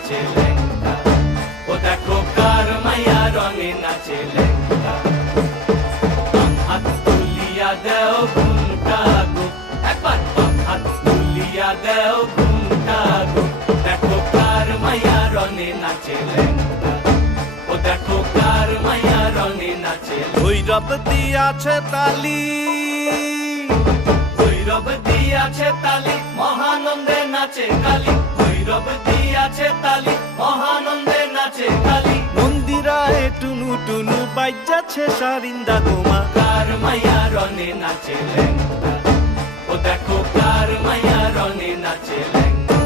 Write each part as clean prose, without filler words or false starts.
নাচে লেঙ্গা, ও দেখো কার মাইয়া রঙে নাচে লেঙ্গা। বাম হাত তুলিয়া দেও ঘুমটা গো, একবার বাম হাত তুলিয়া দেও ঘুমটা গো, দেখো কার মাইয়া রঙে নাচে লেঙ্গা, ও দেখো কার মাইয়া রঙে নাচে। ভৈরব দিয়াছে তালি, ভৈরব দিয়াছে তালি, মহানন্দে নাচে কালী, ভৈরব দিয়াছে তালি, মহানন্দে নাচে কালী। মন্দিরায় টুনু টুনু বাজ্যাছে সারিন্দা গোমা, কার মাইয়া রঙে নাচে লেঙ্গা, ও দেখো কার মাইয়া রঙে নাচে লেঙ্গা।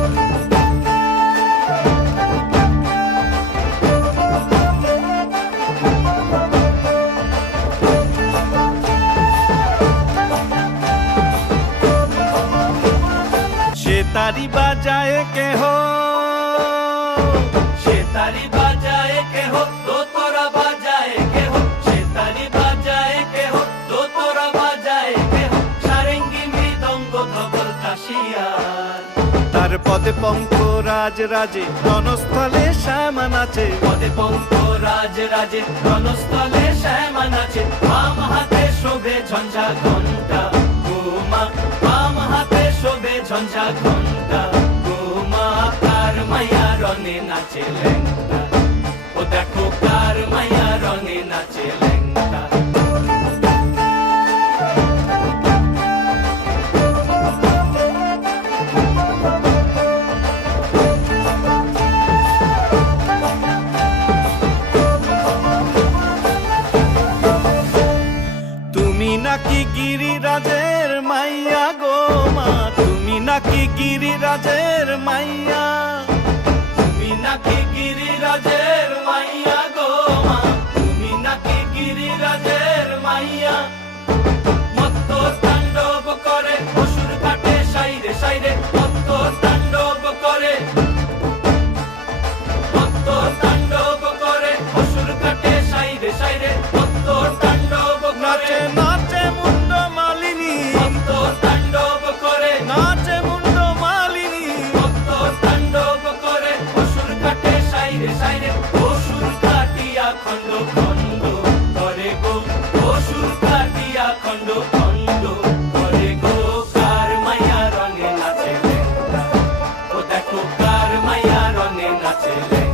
সে তারি বাজায় কেহ, সে তারি বাজায় কেহ, দোতরা বাজায় কেহ, সে তারি বাজায় কেহ, দোতরা বাজায় কেহ, সারেঙ্গি মৃদঙ্গ ধবল কাশিয়ার। তার পদে পঙ্ক রাজ রাজে রণস্থলে শ্যামা নাচে, পদে পঙ্ক রাজ রাজে রণস্থলে শ্যামা নাচে। বাম হাতে শোভে ঝঞ্ঝা ঘণ্টা গোমা, বাম হাতে শোভে ঝঞ্ঝা ঘণ্টা গোমা, কার মাইয়া রঙে নাচে লেঙ্গা, ও দেখো কার মাইয়া রঙে নাচে লেঙ্গা। তুমি নাকি গিরিরাজের মাইয়া গো মা, তুমি নাকি গিরিরাজের মাইয়া, তুমি নাকি গিরিরাজের